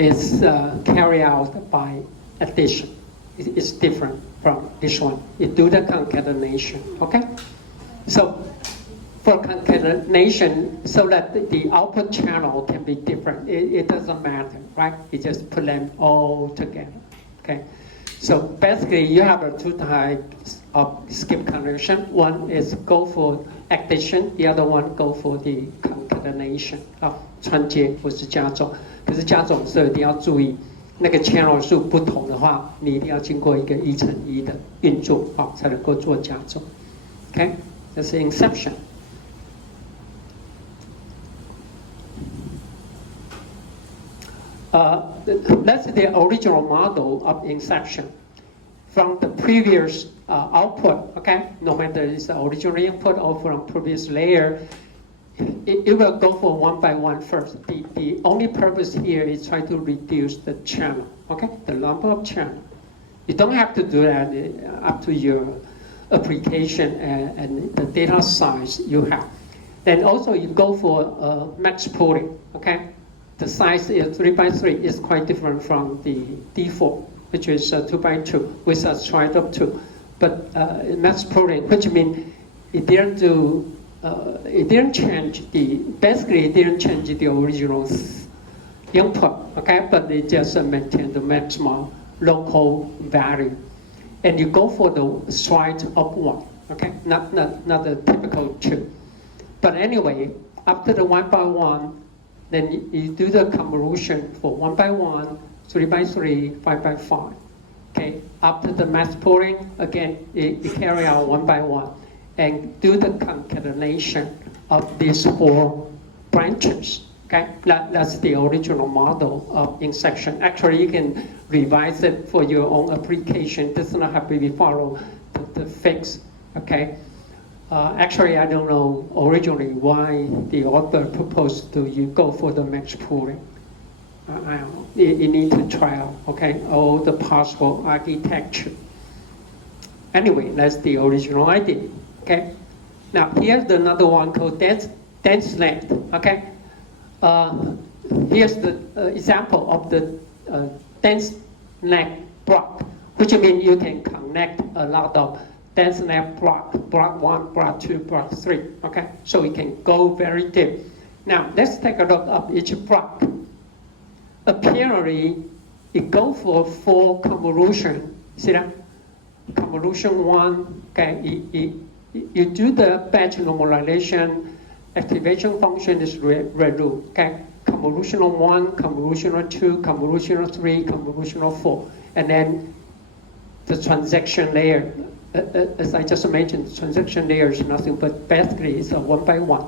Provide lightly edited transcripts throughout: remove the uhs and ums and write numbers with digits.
is carried out by addition. It's different from this one. You do the concatenation, okay? So for concatenation, so that the output channel can be different, it doesn't matter, right? You just put them all together, okay? So basically, you have two types of skip conversion. One is go for addition, the other one go for the concatenation 串接或是加总。可是加总是一定要注意，那个 channel 数不同的话，你一定要经过一个1乘1的运作才能够做加总。OK， 这是 inception。That's the original model of inception. From the previous output, okay, no matter it's the original input or from previous layer, it will go for one by one first. The only purpose here is try to reduce the channel, okay, the number of channel. You don't have to do that up to your application and the data size you have. Then also you go for max pooling, okay. The size is 3 by 3 is quite different from the default, which is 2 by 2 with a stride of 2. But max pooling, which means it didn't do, it didn't change basically it didn't change the original input, okay? But it just maintained the maximum local value. And you go for the stride of 1, okay? Not the typical 2. But anyway, after the 1 by 1, then you do the convolution for 1 by 1, 3 by 3, 5 by 5. Okay. After the mass pooling, again, you carry out 1 by 1 and do the concatenation of these 4 branches. Okay. That's the original model of inception. Actually, you can revise it for your own application. It does not have to be follow the fix. Okay. Actually, I don't know originally why the author proposed to you go for the max pooling. I don't know. You need to try out, okay, all the possible architecture. Anyway, that's the original idea, okay? Now, here's another one called dense length, okay? Here's the example of the dense length block, which means you can connect a lot of dense length block 1, block 2, block 3, okay? So we can go very deep. Now, let's take a look at each block. Apparently, it goes for 4 convolution. See that? Convolution 1, okay? You do the batch normalization, activation function is rule, okay? Convolutional 1, convolutional 2, convolutional 3, convolutional 4, and then the transaction layer. As I just mentioned, the transaction layer is nothing but basically it's a 1 by 1.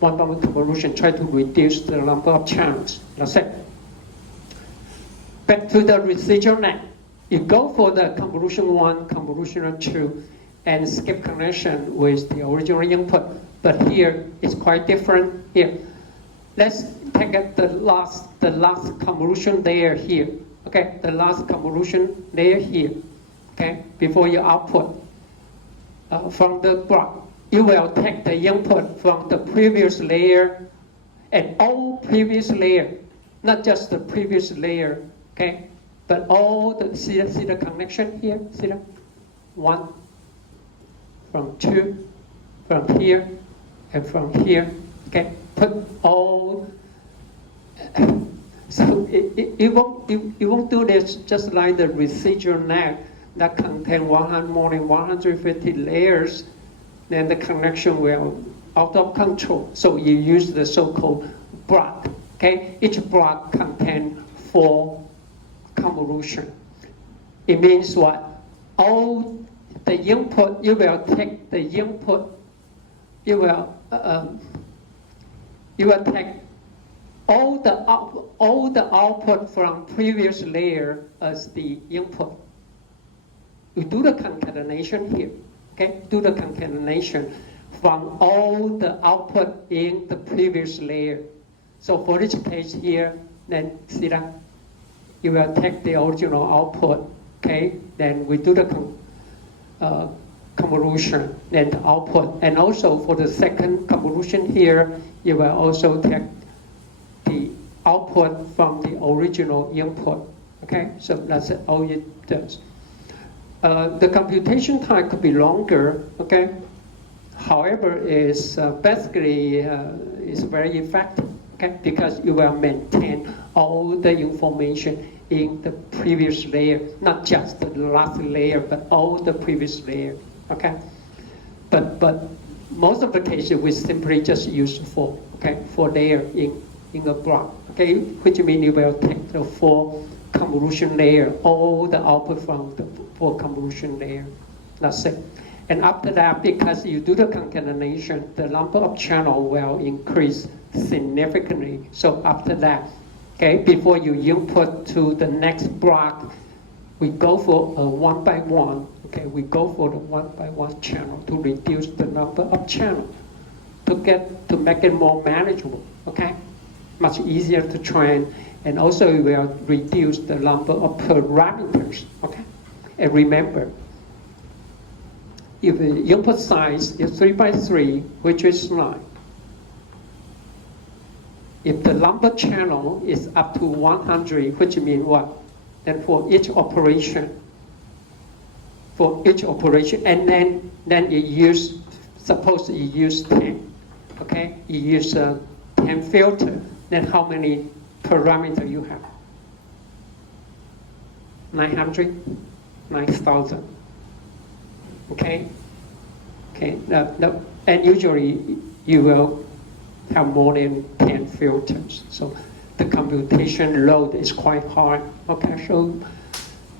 1 by 1 convolution, try to reduce the number of channels. That's it. Back to the residual length. You go for the convolution 1, convolution 2, and skip connection with the original input. But here, it's quite different. Here, let's take the last convolution layer here. Okay, the last convolution layer here. Okay, before you output from the block, you will take the input from the previous layer and all previous layer, not just the previous layer, okay, but all the, see the connection here, see that? 1, from 2, from here, and from here, okay, put all, so it won't do this just like the residual length that contain 100 more than 150 layers, then the connection will out of control. So you use the so-called block. Okay, each block contains 4 convolution. It means what? All the input, you will take the input, you will take all the output from previous layer as the input. You do the concatenation here, okay? Do the concatenation from all the output in the previous layer. So for this case here, then see that? You will take the original output, okay? Then we do the convolution, then the output. And also for the second convolution here, you will also take the output from the original input. Okay, so that's all it does. The computation time could be longer. Okay, however, is basically is very effective. Okay, because you will maintain all the information in the previous layer, not just the last layer, but all the previous layer. Okay, but most of the cases we simply just use four. Okay, four layer in a block. Okay, which means you will take the four convolution layer, all the output from the four convolution layer. That's it. And after that, because you do the concatenation, the number of channel will increase significantly. So after that, okay, before you input to the next block, we go for a one by one. Okay, we go for the one by one channel to reduce the number of channel to make it more manageable. Okay, much easier to train, and also it will reduce the number of parameters. Okay, and remember, if the input size is 3 by 3, which is 9, if the number channel is up to 100, which means what? Then for each operation, and then you use, suppose you use 10, okay? You use 10 filter, then how many parameter you have? 900, 9,000. Okay. And usually you will have more than 10 filters. So the computation load is quite high. Okay, so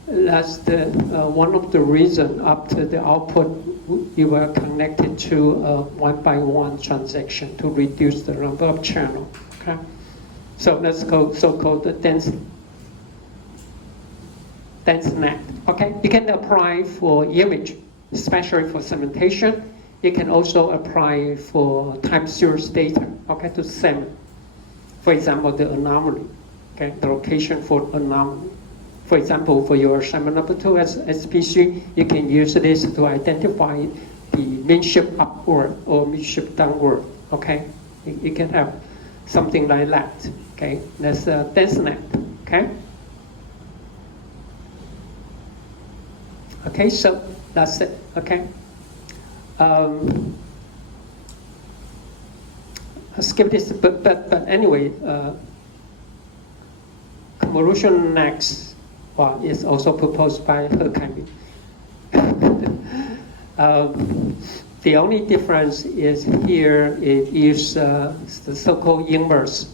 that's the one of the reasons after the output you were connected to a one by one transaction to reduce the number of channels. Okay, so let's go so-called the dense net. Okay, you can apply for image, especially for segmentation. You can also apply for time series data. Okay, to segment. For example, the anomaly. Okay, the location for anomaly. For example, for your assignment number 2 as SPC, you can use this to identify the mean shift upward or mean shift downward. Okay, you can have something like that. Okay, that's a dense net. Okay. Okay, so that's it. Okay. I'll skip this, but anyway, convolution next one is also proposed by He. The only difference is here it is the so-called inverse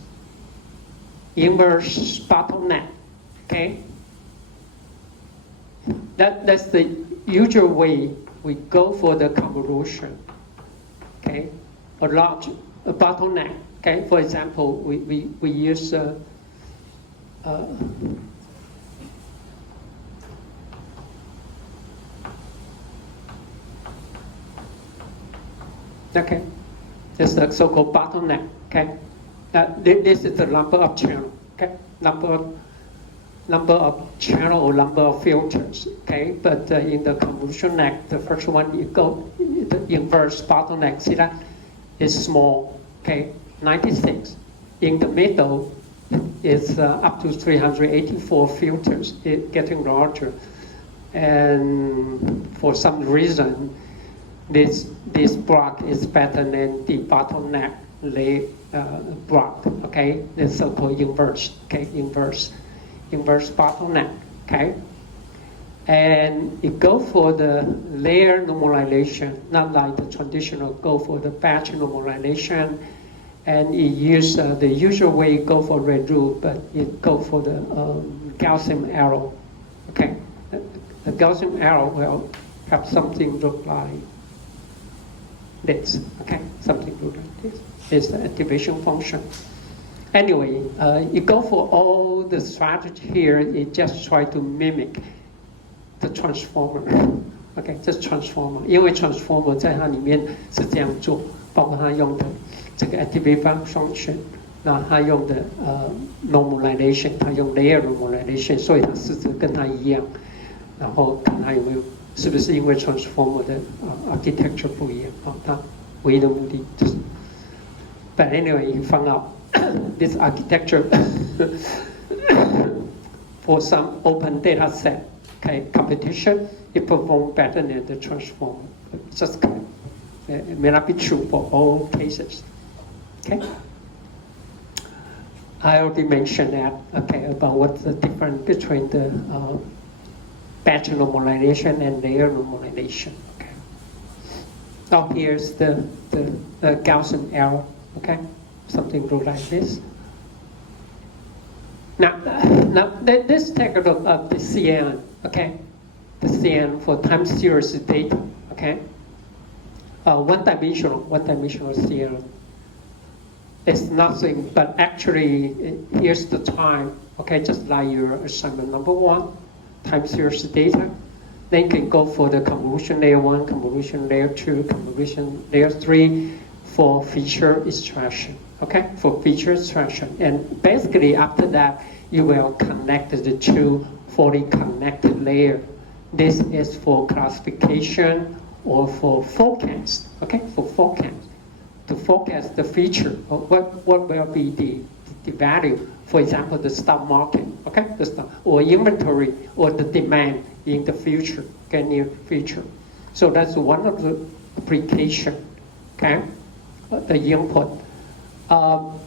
bottleneck. Okay, that's the usual way we go for the convolution. Okay, a bottleneck. Okay, for example, we use okay, this is the so-called bottleneck. Okay, this is the number of channel. Okay, number of channel or number of filters. Okay, but in the convolution neck, the first one you go the inverse bottleneck. See that is small. Okay, 96. In the middle is up to 384 filters. It's getting larger, and for some reason, this block is better than the bottleneck block. Okay, it's so-called inverse. Okay, inverse bottleneck. Okay, and it go for the layer normalization, not like the traditional go for the batch normalization, and it use the usual way go for red rule, but it go for the Gaussian arrow. Okay, the Gaussian arrow will have something look like this. Okay, something look like this. It's the activation function. Anyway, you go for all the strategy here, you just try to mimic the transformer. Okay, 这是 transformer， 因为 transformer 在它里面是这样做，包括它用的这个 activation function， 那它用的normalization， 它用 layer normalization， 所以它试着跟它一样，然后看它有没有是不是因为 transformer 的architecture 不一样，它唯一的目的就是。But anyway, you found out this architecture for some open data set, okay, competition, it performs better than the transformer. Just it may not be true for all cases. Okay. I already mentioned that, okay, about what's the difference between the batch normalization and layer normalization. Okay. Now here's the Gaussian error. Okay, something look like this. Now let's take a look at the CNN. Okay, the CNN for time series data. Okay, one-dimensional CNN. It's nothing, but actually, here's the time, okay, just like your assignment number 1, time series data. Then you can go for the convolution layer 1, convolution layer 2, convolution layer 3 for feature extraction, okay, for feature extraction. And basically, after that, you will connect the two fully connected layers. This is for classification or for forecast, okay, for forecast. To forecast the feature, or what will be the value, for example, the stock market, okay, the stock, or inventory, or the demand in the future, okay, near future. So that's one of the application, okay, the input. For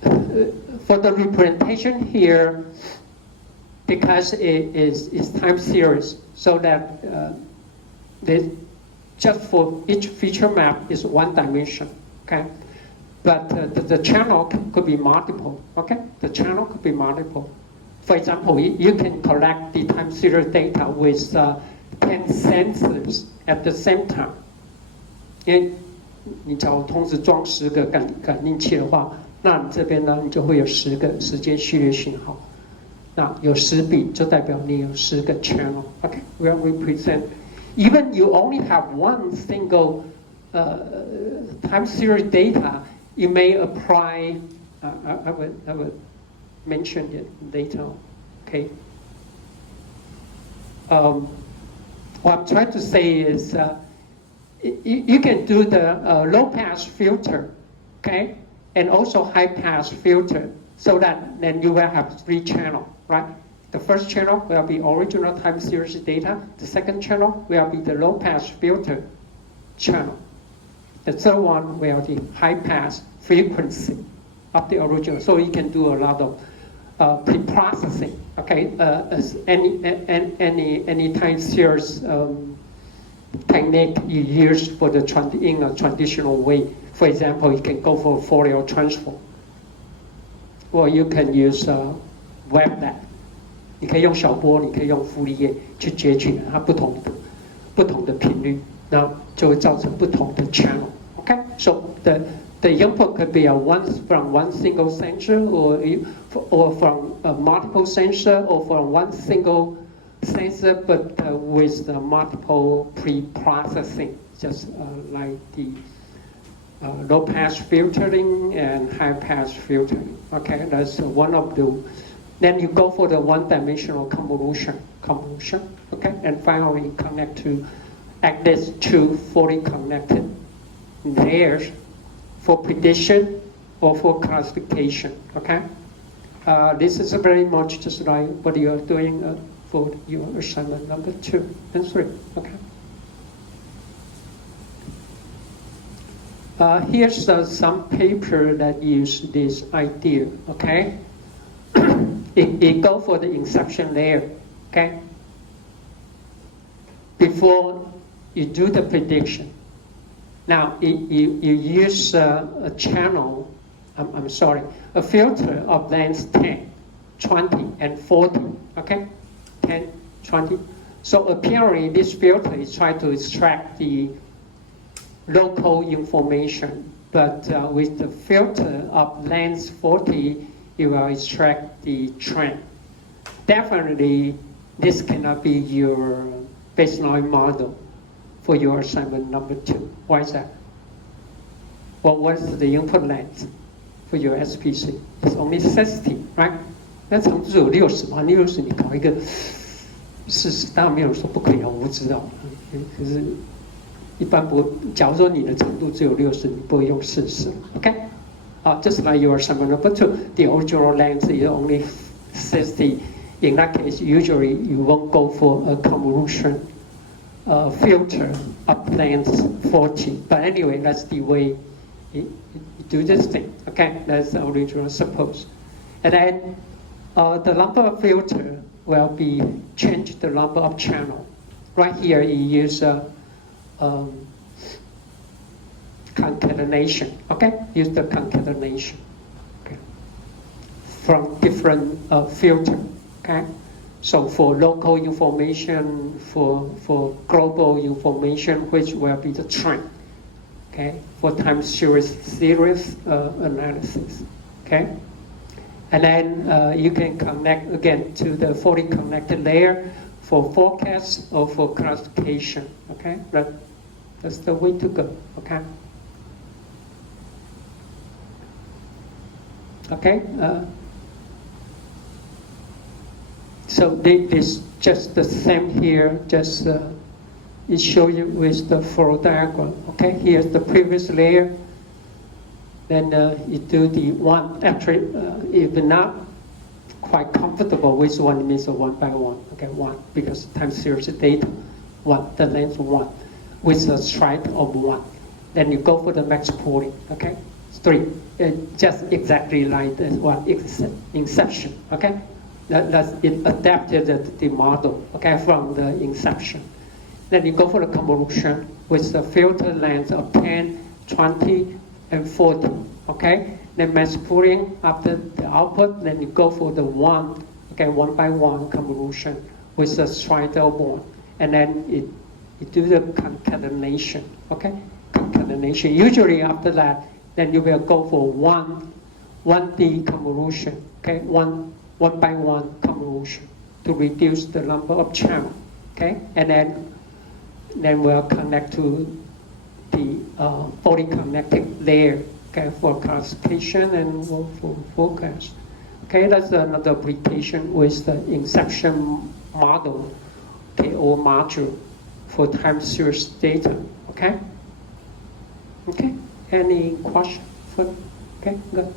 the representation here, because it is time series, so that just for each feature map is one dimension. Okay, but the channel could be multiple. Okay, the channel could be multiple. For example, you can collect the time series data with 10 sensors at the same time. 因为你假如同时装10个感应器的话，那你这边呢，你就会有10个时间序列讯号。那有10笔就代表你有10个 channel. Okay, we represent. Even you only have one single time series data, you may apply. I would mention it later. Okay. What I'm trying to say is, you can do the low pass filter, okay, and also high pass filter, so that then you will have 3 channels, right? The first channel will be original time series data. The second channel will be the low pass filter channel. The third one will be high pass frequency of the original. So you can do a lot of pre-processing. Okay, as any time series technique you use for the in a traditional way. For example, you can go for Fourier transform, or you can use WebNet. 你可以用小波，你可以用傅立叶去截取它不同的频率，那就会造成不同的 channel. Okay, so the input could be from one single sensor, or from multiple sensor, or from one single sensor, but with multiple pre-processing, just like the low pass filtering and high pass filtering. Okay, that's one of the. Then you go for the one-dimensional convolution, okay, and finally connect to at least 2 fully connected layers for prediction or for classification. Okay, this is very much just like what you are doing for your assignment number 2 and 3. Okay. Here's some paper that use this idea. Okay. It go for the inception layer, okay? Before you do the prediction. Now, you use a channel, a filter of length 10, 20, and 40, okay? 10, 20. So apparently this filter is trying to extract the local information, but with the filter of length 40, you will extract the trend. Definitely, this cannot be your baseline model for your assignment number 2. Why is that? Well, what is the input length for your SPC? It's only 60, right? 那常只有60嘛，60你搞一个40，当然没有说不可以啊，我不知道。可是，一般不，假如说你的程度只有60，你不会用40，OK？ just like your assignment number 2, the original length is only 60. In that case, usually you won't go for a convolution filter up length 40. But anyway, that's the way you do this thing. Okay, that's the original suppose. And then the number of filter will be change the number of channel. Right here, you use concatenation. Okay, use the concatenation. Okay, from different filter. Okay, so for local information, for global information, which will be the trend. Okay, for time series analysis. Okay, and then you can connect again to the fully connected layer for forecast or for classification. Okay, that's the way to go. Okay. Okay. So this just the same here. Just it shows you with the flow diagram. Okay, here's the previous layer. Then you do the one. Actually, if you're not quite comfortable with one, it means a 1 by 1. Okay, 1 because time series data 1, the length 1 with a stripe of 1. Then you go for the max pooling. Okay, 3. Just exactly like the one inception. Okay. That's it adapted the model, okay, from the inception. Then you go for the convolution with the filter length of 10, 20, and 40, okay? Then mass pooling after the output, then you go for the 1, okay, 1 by 1 convolution with the stripe of 1. And then you do the concatenation, okay? Concatenation. Usually after that, then you will go for 1D convolution, okay? 1 by 1 convolution to reduce the number of channels, okay? And then we'll connect to the fully connected layer, okay, for classification and for forecast. Okay, that's another application with the inception model, okay, or module for time series data, okay? Okay, any question? Okay, good.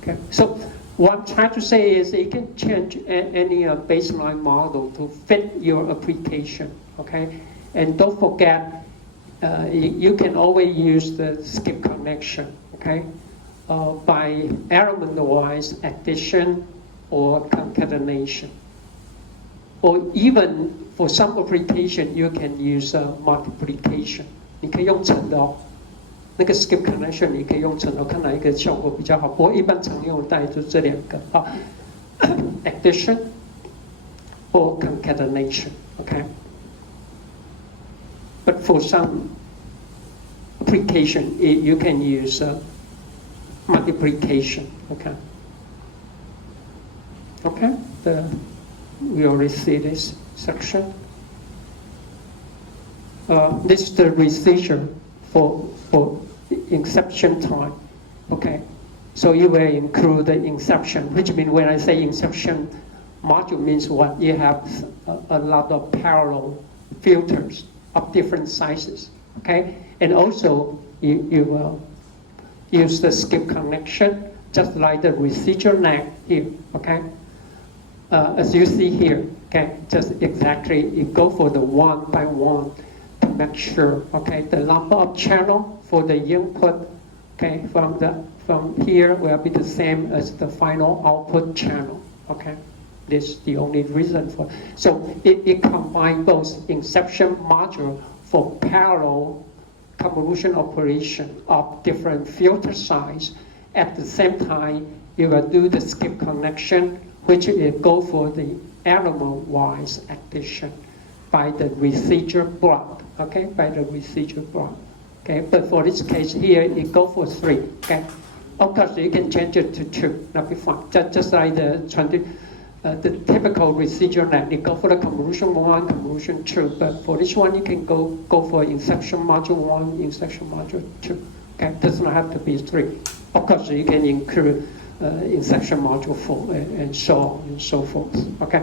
Okay, so what I'm trying to say is you can change any baseline model to fit your application, okay? And don't forget, you can always use the skip connection, okay? By element-wise addition or concatenation. Or even for some application, you can use multiplication. 你可以用乘的哦。那个 skip connection 你可以用乘的，看哪一个效果比较好。不过一般常用的大概就这两个啊 ，addition or concatenation, okay? But for some application, you can use multiplication, okay? Okay, we already see this section. This is the receiver for inception time, okay? So you will include the inception, which means when I say inception module means what? You have a lot of parallel filters of different sizes, okay? And also you will use the skip connection, just like the residual lag here, okay? As you see here, okay, just exactly, you go for the 1 by 1 to make sure, okay, the number of channel for the input, okay, from here will be the same as the final output channel, okay? This is the only reason for it. So it combines both inception module for parallel convolution operation of different filter size. At the same time, you will do the skip connection, which will go for the element-wise addition by the residual block, okay, by the residual block, okay. But for this case here, it go for 3, okay. Of course, you can change it to 2, that'll be fine. Just like the typical residual net, you go for the convolution 1, convolution 2. But for this one, you can go for inception module 1, inception module 2. Okay, it does not have to be 3. Of course, you can include inception module 4 and so on and so forth. Okay,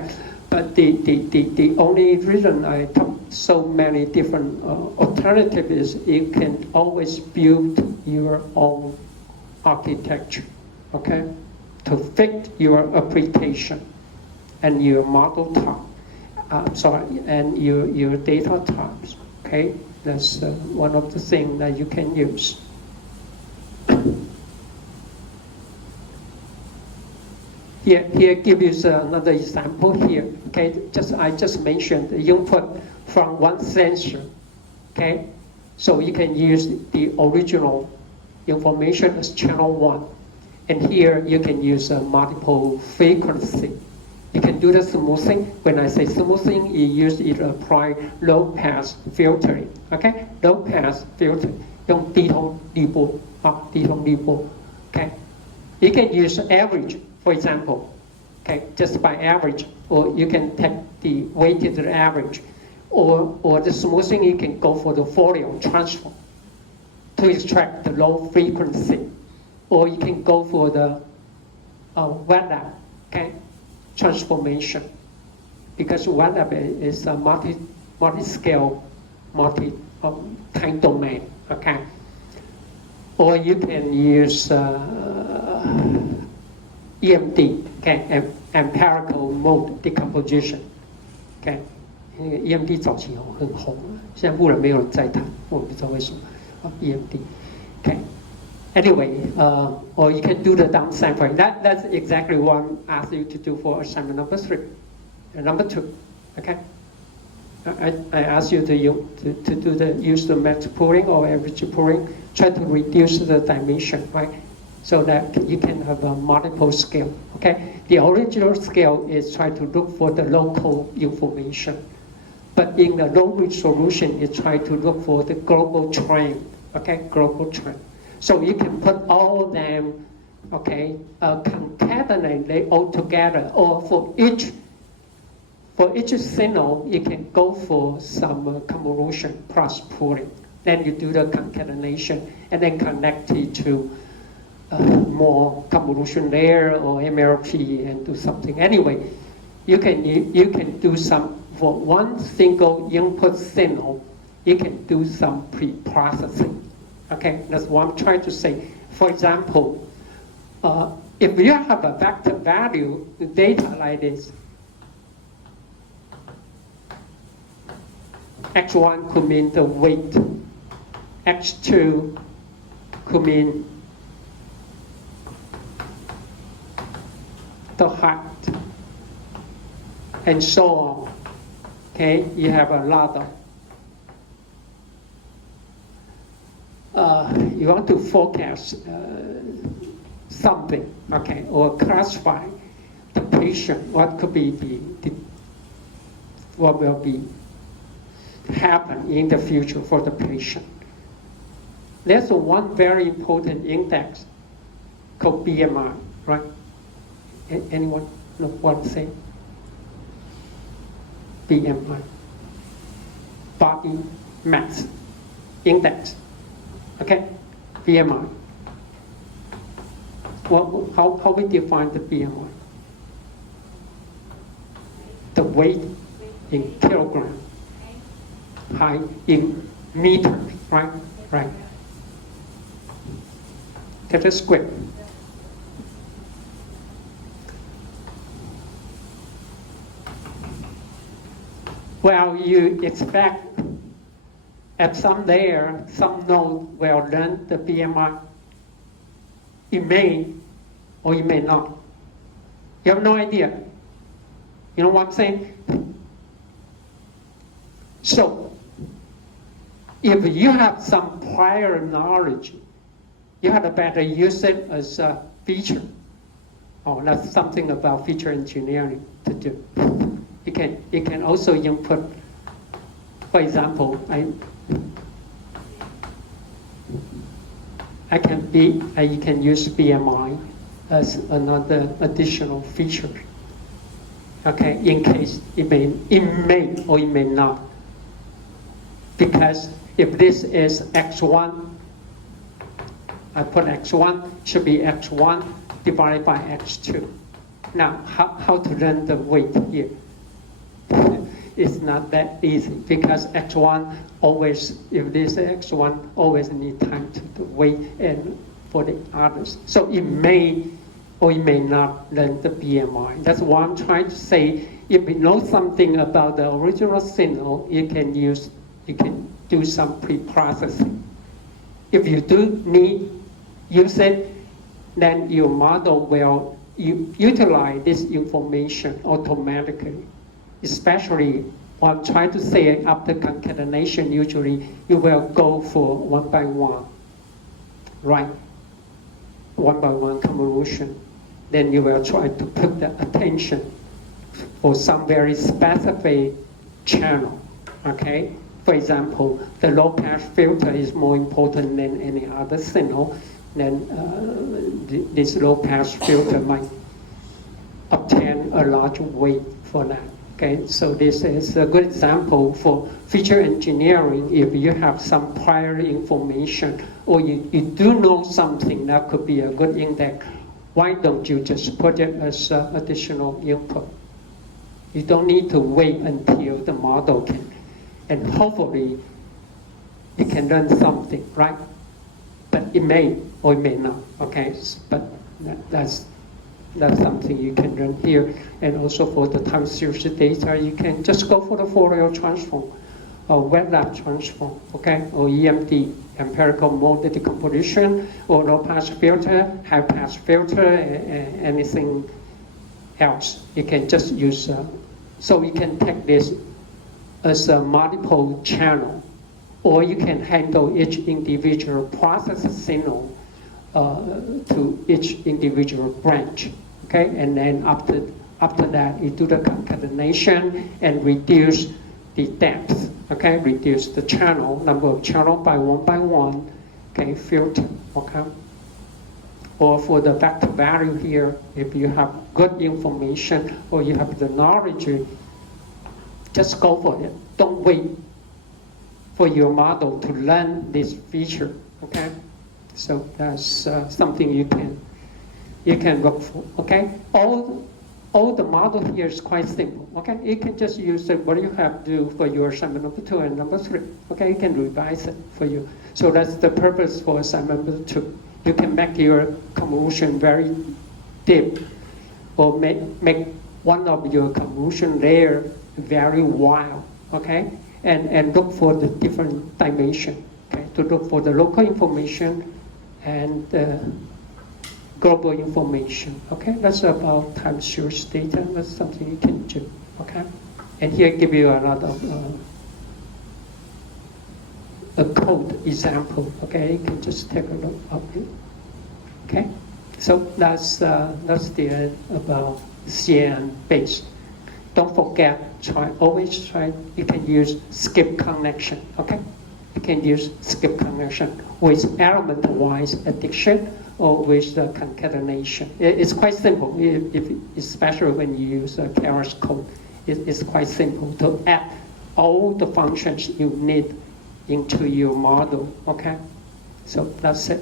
but the only reason I talk so many different alternatives is you can always build your own architecture, okay, to fit your application and your model type, and your data types, okay? That's one of the things that you can use. Here give you another example here, okay? I just mentioned the input from one sensor, okay? So you can use the original information as channel 1. And here you can use multiple frequency. You can do the smoothing. When I say smoothing, it apply low pass filtering, okay? Low pass filter, 用低通滤波, 低通滤波, okay? You can use average, for example, okay? Just by average, or you can take the weighted average, or the smoothing, you can go for the Fourier transform to extract the low frequency, or you can go for the YuanZe, okay? Transformation, because YuanZe is a multi-scale, multi-time domain, okay? Or you can use EMD, okay, empirical mode decomposition, okay? EMD 早期很红，现在忽然没有人在谈，我不知道为什么。EMD, okay. Anyway, or you can do the downsampling. That's exactly what I asked you to do for assignment number 3, number 2, okay. I asked you to use the max pooling or average pooling, try to reduce the dimension, right? So that you can have a multiple scale, okay? The original scale is try to look for the local information. But in the low-reach solution, you try to look for the global trend, okay, global trend. So you can put all of them, okay, concatenate them all together, or for each signal, you can go for some convolution plus pooling. Then you do the concatenation and then connect it to more convolution layer or MLP and do something. Anyway, you can do some. For one single input signal, you can do some pre-processing. Okay, that's what I'm trying to say. For example, if you have a vector value data like this, x1 could mean the weight, x2 could mean the height, and so on. Okay, you have a lot of, you want to forecast something, okay, or classify the patient, what could be what will be happen in the future for the patient. There's one very important index called BMI, right? Anyone know what I'm saying? BMI, body mass index, okay, BMI. Well, how we define the BMI? The weight in kilogram, height in meters, right? Right. That's a square. Well, you expect at some layer, some node will learn the BMI. It may or it may not. You have no idea. You know what I'm saying? So, if you have some prior knowledge, you had better use it as a feature. Oh, that's something about feature engineering to do. You can also input, for example, you can use BMI as another additional feature. Okay, in case it may or it may not. Because if this is x1, I put x1, should be x1 divided by x2. Now, how to learn the weight here? It's not that easy because x1 always, if this x1 always need time to wait and for the others. So it may or it may not learn the BMI. That's what I'm trying to say. If we know something about the original signal, you can do some pre-processing. If you do use it, then your model will utilize this information automatically. Especially what I'm trying to say, after concatenation, usually you will go for one by one, right? One by one convolution. Then you will try to put the attention for some very specific channel, okay? For example, the low pass filter is more important than any other signal. Then this low pass filter might obtain a large weight for that. Okay, so this is a good example for feature engineering. If you have some prior information or you do know something that could be a good index, why don't you just put it as additional input? You don't need to wait until the model can, and hopefully it can learn something, right? But it may or it may not, okay? But that's something you can learn here. And also for the time series data, you can just go for the Fourier transform, or wet lab transform, okay? Or EMD, empirical mode decomposition, or low pass filter, high pass filter, anything else. You can just use, so you can take this as a multiple channel, or you can handle each individual process signal to each individual branch, okay? And then after that, you do the concatenation and reduce the depth, okay? Reduce the channel, number of channel by one, okay? Filter, okay? Or for the vector value here, if you have good information or you have the knowledge, just go for it. Don't wait for your model to learn this feature, okay? So that's something you can look for, okay? All the model here is quite simple, okay? You can just use what you have to do for your assignment number 2 and number 3, okay? You can revise it for you. So that's the purpose for assignment number 2. You can make your convolution very deep, or make one of your convolution layer very wide, okay? And look for the different dimension, okay? To look for the local information and global information, okay? That's about time series data. That's something you can do, okay? And here I give you another a code example, okay? You can just take a look up here, okay? So that's the end about CN base. Don't forget, always try, you can use skip connection, okay? You can use skip connection with element-wise addition or with the concatenation. It's quite simple, especially when you use a Keras code. It's quite simple to add all the functions you need into your model, okay? So that's it.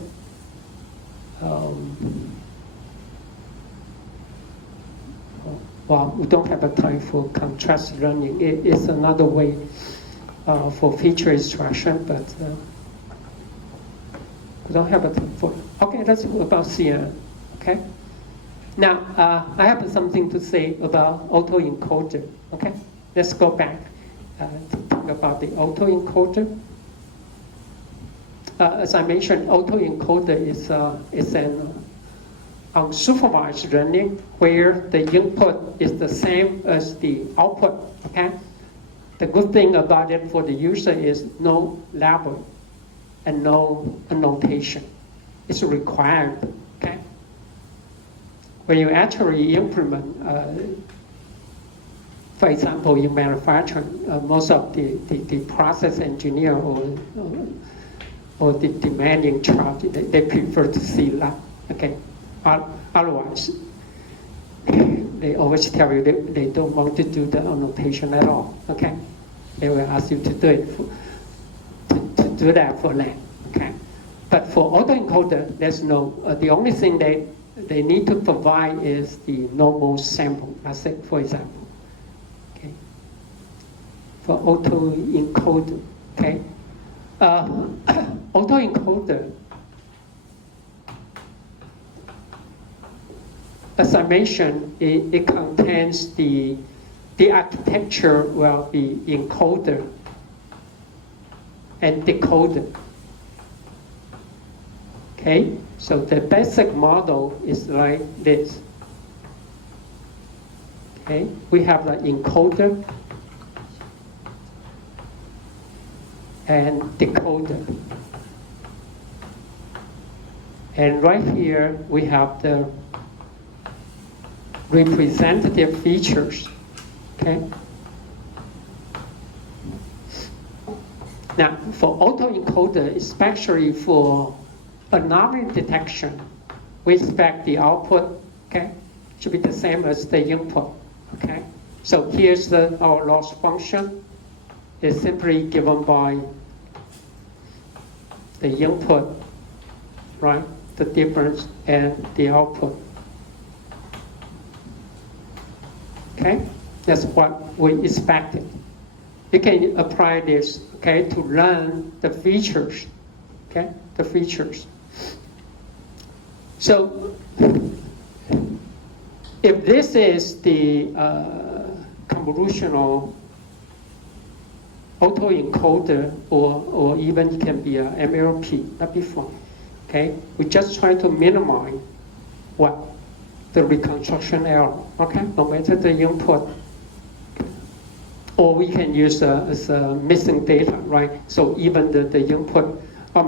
Well, we don't have a time for contrast learning. It's another way for feature extraction, but we don't have a time for it. Okay, that's about CNN, okay? Now, I have something to say about autoencoder, okay? Let's go back to talk about the autoencoder. As I mentioned, autoencoder is an unsupervised learning where the input is the same as the output, okay? The good thing about it for the user is no label and no annotation. It's required, okay? When you actually implement, for example, in manufacturing, most of the process engineer or the demanding charge, they prefer to see lab, okay? Otherwise, they always tell you they don't want to do the annotation at all, okay? They will ask you to do it, to do that for them, okay? But for autoencoder, there's no, the only thing they need to provide is the normal sample, that's it, for example, okay? For autoencoder, okay? Autoencoder as I mentioned, it contains the architecture will be encoded and decoded. Okay, so the basic model is like this. Okay, we have the encoder and decoder. And right here we have the representative features. Okay. Now, for autoencoder, especially for anomaly detection, we expect the output, okay, should be the same as the input. Okay. So here's our loss function. It's simply given by the input, right? The difference and the output. Okay, that's what we expected. You can apply this, okay, to learn the features, okay, the features. So, if this is the convolutional autoencoder, or even it can be a MLP, that'd be fine. Okay, we just try to minimize what? The reconstruction error, okay, no matter the input. Or we can use as missing data, right? So even the input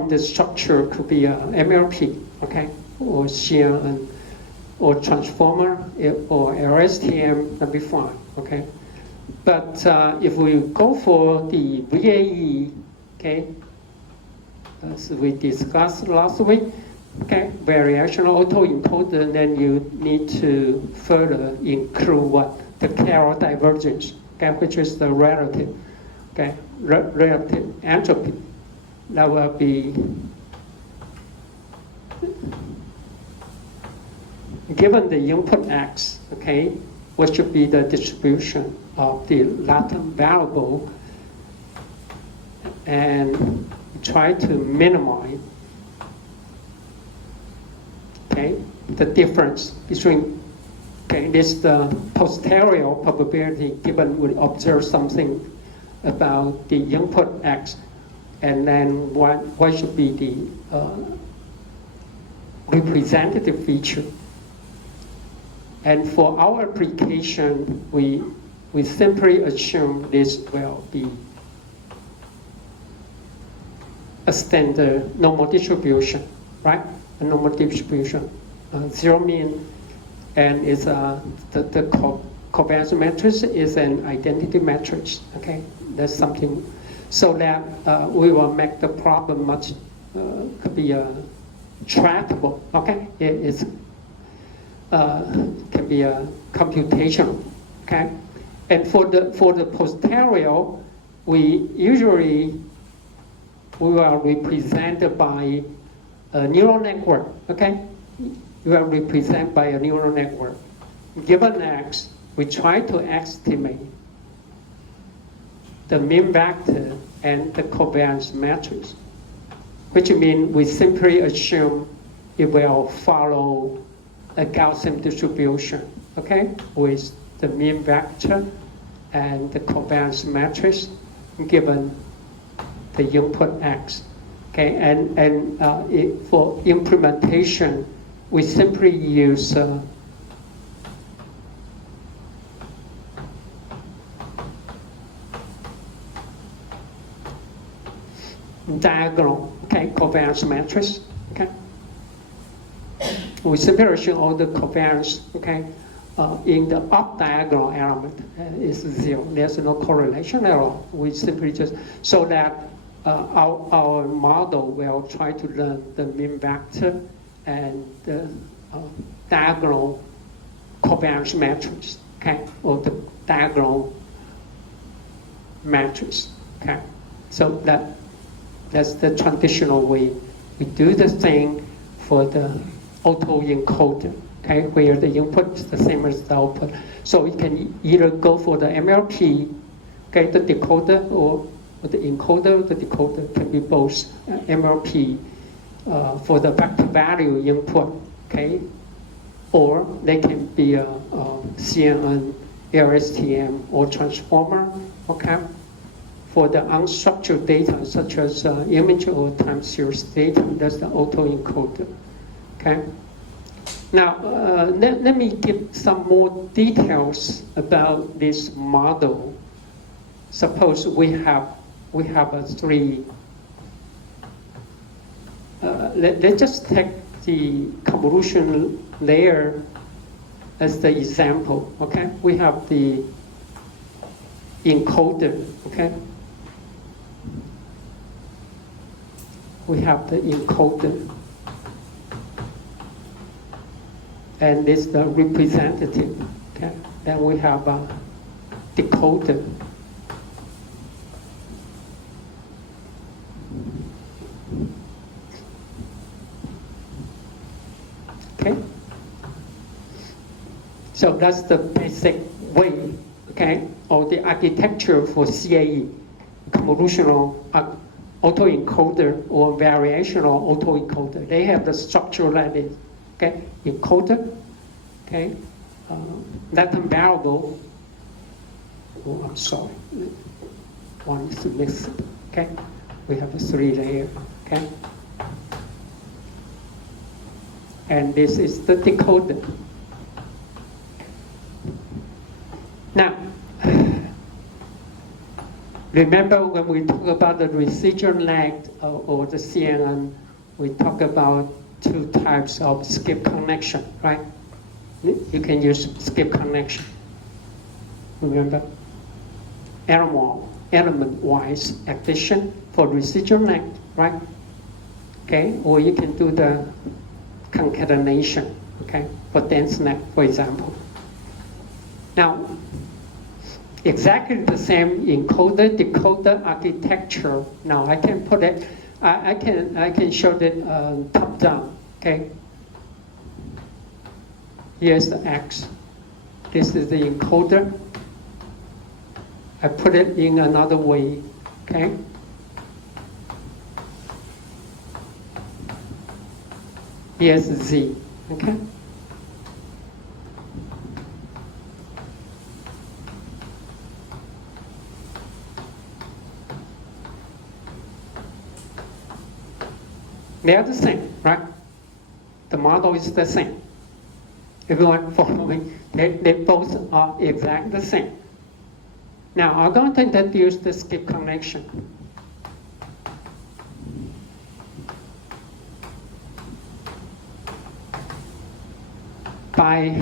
the structure could be a MLP, okay, or Xian, or transformer, or LSTM, that'd be fine, okay? But if we go for the VAE, okay, as we discussed last week, okay, variational autoencoder, then you need to further include what? The Carroll divergence, okay, which is the relative, okay, relative entropy. That will be given the input X, okay, what should be the distribution of the latent variable, and try to minimize, okay, the difference between, okay, this the posterior probability given we observe something about the input X, and then what should be the representative feature. And for our application, we simply assume this will be a standard normal distribution, right? A normal distribution, zero mean, and is the covariance matrix is an identity matrix. Okay, that's something, so that we will make the problem much could be trackable. Okay, it can be a computational. Okay, and for the posterior, we usually are represented by a neural network. Okay, you are represented by a neural network. Given X, we try to estimate the mean vector and the covariance matrix, which means we simply assume it will follow a Gaussian distribution, okay, with the mean vector and the covariance matrix given the input X. Okay, and for implementation, we simply use diagonal, okay, covariance matrix. Okay, we simply assume all the covariance, okay, in the up diagonal element is zero. There's no correlation at all. We simply just, so that our model will try to learn the mean vector and the diagonal covariance matrix, okay, or the diagonal matrix, okay. So that's the traditional way we do the thing for the autoencoder, okay, where the input is the same as the output. So we can either go for the MLP, okay, the decoder, or the encoder. The decoder can be both MLP for the vector value input, okay, or they can be a CNN, LSTM, or transformer, okay? For the unstructured data, such as image or time series data, that's the autoencoder, okay? Now, let me give some more details about this model. Suppose we have a three. Let's just take the convolution layer as the example. Okay, we have the encoder. Okay, we have the encoder. And this is the representative. Okay. Then we have a decoder. Okay. So that's the basic way, okay, or the architecture for CAE, convolutional autoencoder or variational autoencoder. They have the structure like this. Okay, encoder, okay, Latin variable, oh, I'm sorry, one is missing, okay, we have a 3 layer, okay, and this is the decoder. Now, remember when we talk about the residual lag or the CNN, we talk about 2 types of skip connection, right? You can use skip connection. Remember? Element-wise addition for residual length, right? Okay, or you can do the concatenation, okay, for dense net, for example. Now, exactly the same encoder-decoder architecture. Now I can put it. I can show it top down. Okay. Here's the X. This is the encoder. I put it in another way. Okay. Here's Z. Okay. They are the same, right? The model is the same. Everyone following? They both are exactly the same. Now, I'm going to introduce the skip connection. By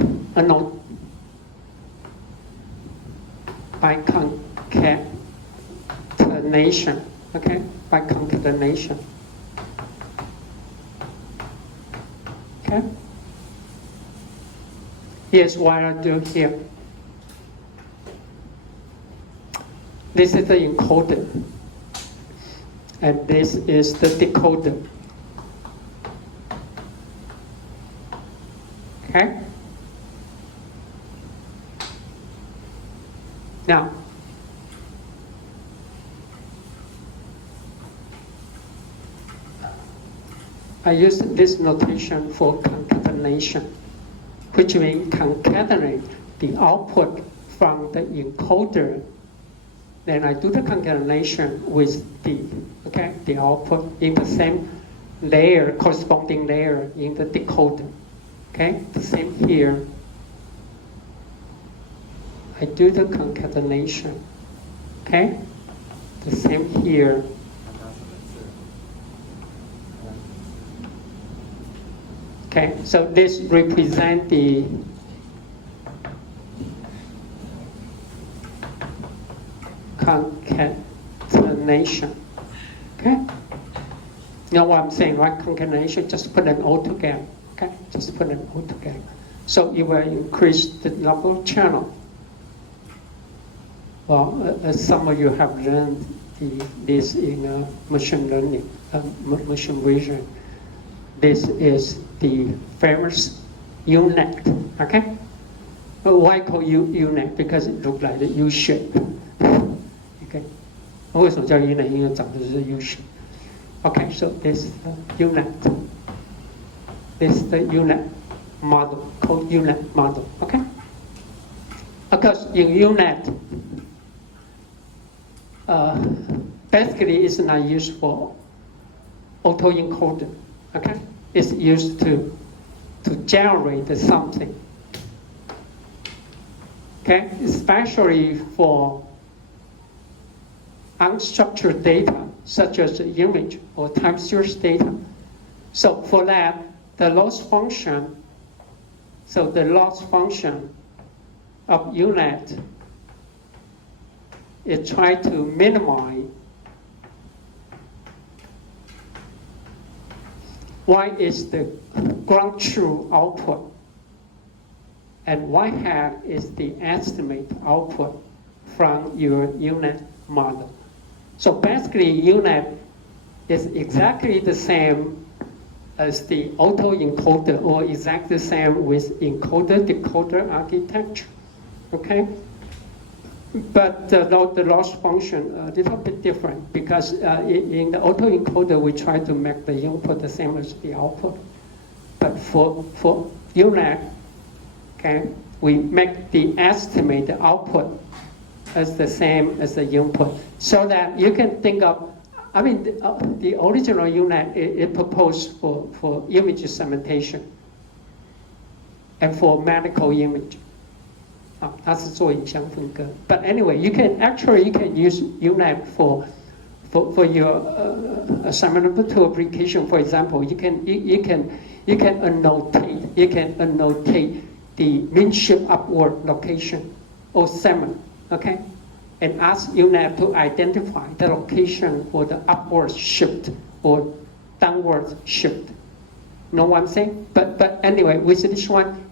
concatenation, okay? By concatenation. Okay. Here's what I do here. This is the encoder, and this is the decoder. Okay. Now, I use this notation for concatenation, which means concatenate the output from the encoder. Then I do the concatenation with the output in the same layer, corresponding layer in the decoder. Okay, the same here. I do the concatenation. Okay, the same here. Okay, so this represents the concatenation. Okay, you know what I'm saying, right? Concatenation, just put an O together. Okay, just put an O together. So you will increase the number of channels. Well, as some of you have learned this in machine learning, machine vision. This is the famous U-net, okay? But why call U-net? Because it looks like the U shape. Okay. 为什么叫 U-net? 因为长得是 U shape. Okay, so this is the U-net. This is the U-net model called UNet model. Okay. Because in UNet, basically it's not used for autoencoder. Okay, it's used to generate something. Okay, especially for unstructured data such as image or time series data. So for that, the loss function. So the loss function of UNet is try to minimize y is the ground truth output, and y hat is the estimate output from your UNet model. So basically, UNet is exactly the same as the autoencoder, or exactly the same with encoder-decoder architecture. Okay? But the loss function a little bit different, because in the autoencoder we try to make the input the same as the output. But for UNet, okay, we make the estimate, the output, as the same as the input, so that you can think of, I mean, the original UNet it proposed for image segmentation and for medical image. 它是做影像分割. But anyway, you can use UNet for your assignment to application. For example, you can annotate the mean shift upward location or segment, okay, and ask UNet to identify the location for the upward shift or downward shift. Know what I'm saying? But anyway, with this one,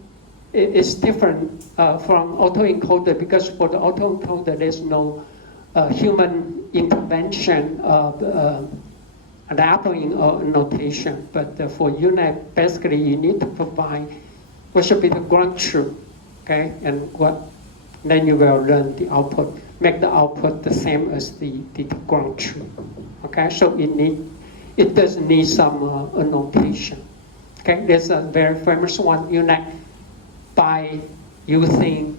it's different from autoencoder, because for the autoencoder there's no human intervention of labeling or notation. But for UNet, basically you need to provide what should be the ground truth, okay, and then you will learn the output, make the output the same as the ground truth. Okay, so it does need some annotation. Okay, there's a very famous one, UNet, by using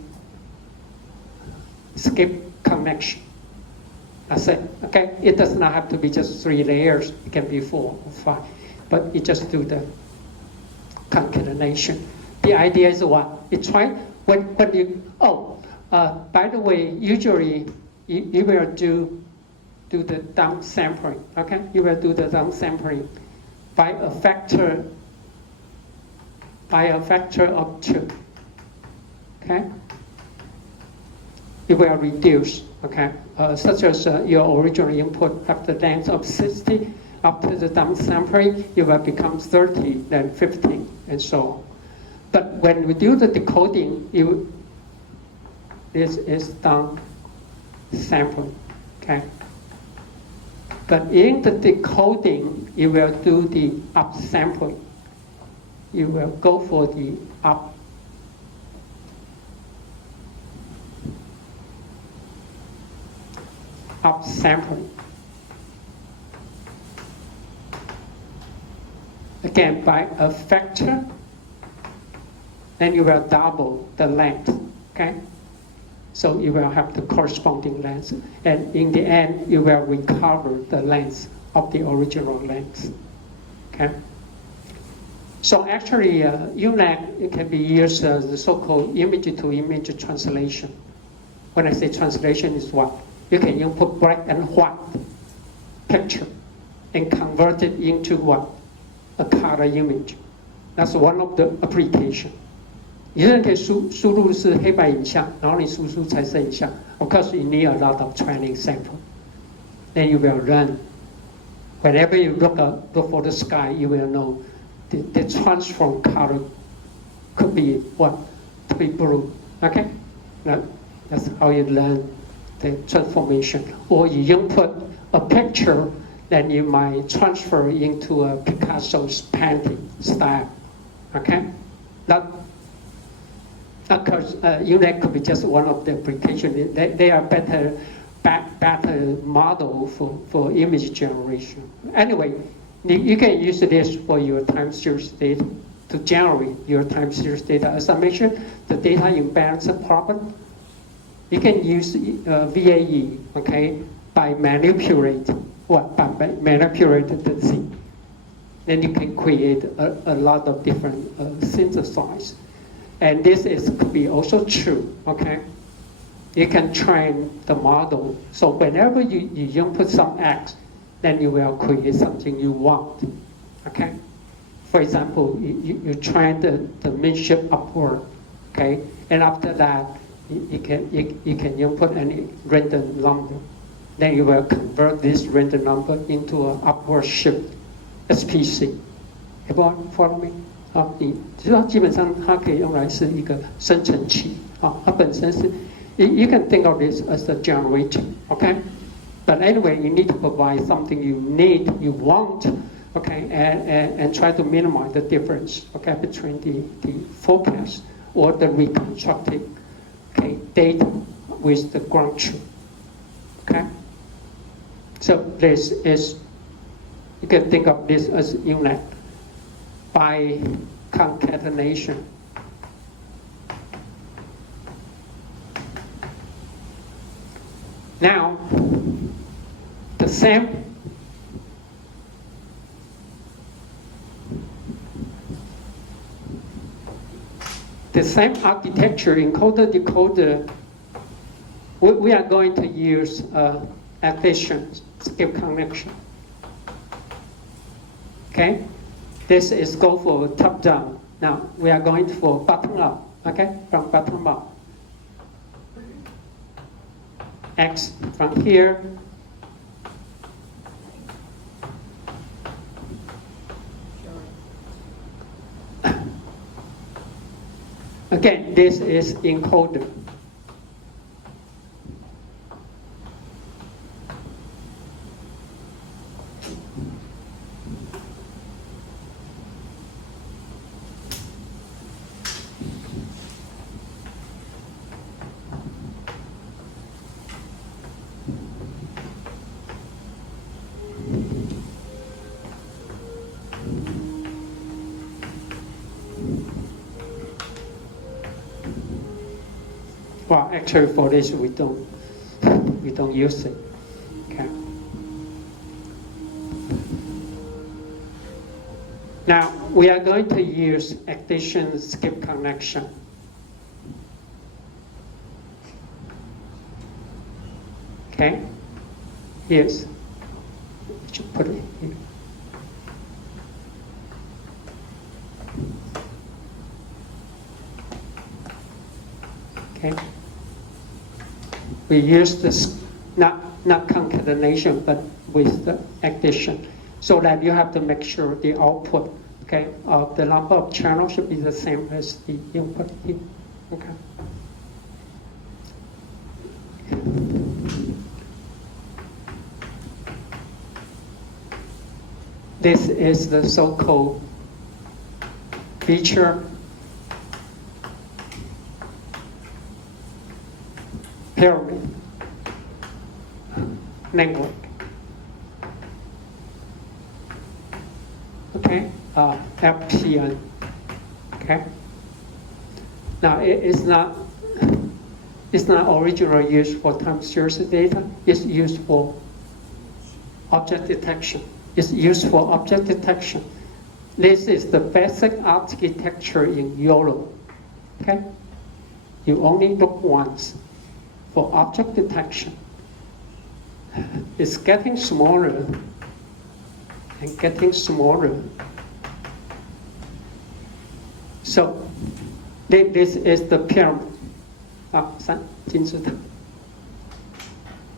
skip connection. That's it. Okay, it does not have to be just 3 layers. It can be 4 or 5, but you just do the concatenation. The idea is what? It's try when you by the way, usually you will do the down sampling. Okay, you will do the down sampling by a factor of 2. Okay, it will reduce. Okay, such as your original input have the length of 60. After the down sampling, it will become 30, then 15, and so on. But when we do the decoding, this is down sampling. Okay, but in the decoding, you will do the up sampling. You will go for the up sampling. Again, by a factor, then you will double the length. Okay, so you will have the corresponding length, and in the end, you will recover the length of the original length. Okay. So actually, UNet it can be used as the so-called image-to-image translation. When I say translation, is what? You can input black and white picture and convert it into what? A color image. That's one of the application. 有人可以输入是黑白影像，然后你输出彩色影像。Of course, you need a lot of training sample. Then you will learn. Whenever you look for the sky, you will know the transform color could be what? To be blue. Okay? That's how you learn the transformation. Or you input a picture, then you might transfer into a Picasso's painting style. Okay? Because UNet could be just one of the applications. They are better model for image generation. Anyway, you can use this for your time series data to generate your time series data. As I mentioned, the data imbalance problem, you can use VAE, okay, by manipulate the Z. Then you can create a lot of different synthesize. And this could be also true, okay? You can train the model. So whenever you input some X, then you will create something you want, okay? For example, you train the mean shift upward, okay? And after that, you can input any random number. Then you will convert this random number into an upward shift SPC. Everyone follow me? 好，你知道基本上它可以用来是一个生成器啊，它本身是 you can think of this as a generator, okay? But anyway, you need to provide something you need, you want, okay, and try to minimize the difference, okay, between the forecast or the reconstructed, okay, data with the ground truth, okay? So this is, you can think of this as unit by concatenation. Now, the same architecture, encoder decoder, we are going to use addition skip connection. Okay, this is go for top down. Now we are going for bottom up. Okay, from bottom up. X from here. Again, this is encoder. Well, actually, for this we don't use it. Okay. Now we are going to use addition skip connection. Okay. Yes. Should put it here. Okay. We use this not concatenation, but with the addition, so that you have to make sure the output, okay, of the number of channels should be the same as the input here. Okay. This is the so-called feature pyramid network. Okay, FPN. Okay. Now it's not originally used for time series data. It's used for object detection. It's used for object detection. This is the basic architecture in YOLO. Okay, you only look once for object detection. It's getting smaller and getting smaller. So this is the pyramid.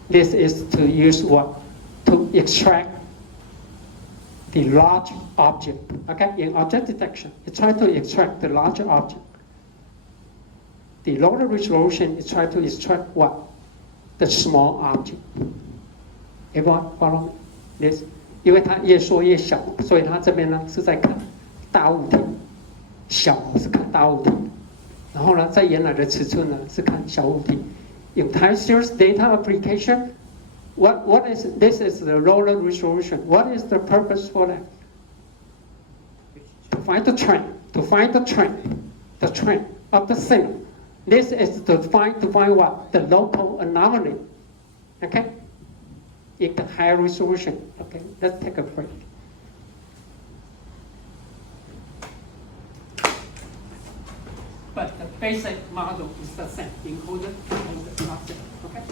This is to use what? To extract the large object. Okay, in object detection, you try to extract the larger object. The lower resolution is trying to extract what? The small object. Everyone follow this? 因为它越缩越小，所以它这边呢是在看大物体，小是看大物体，然后呢，在原来的尺寸呢是看小物体。In time series data application, what is this is the lower resolution. What is the purpose for that? To find the trend, to find the trend of the signal. This is to find what? The local anomaly. Okay? In the higher resolution. Okay, let's take a break. But the basic model is the same, encoded and not same. Okay?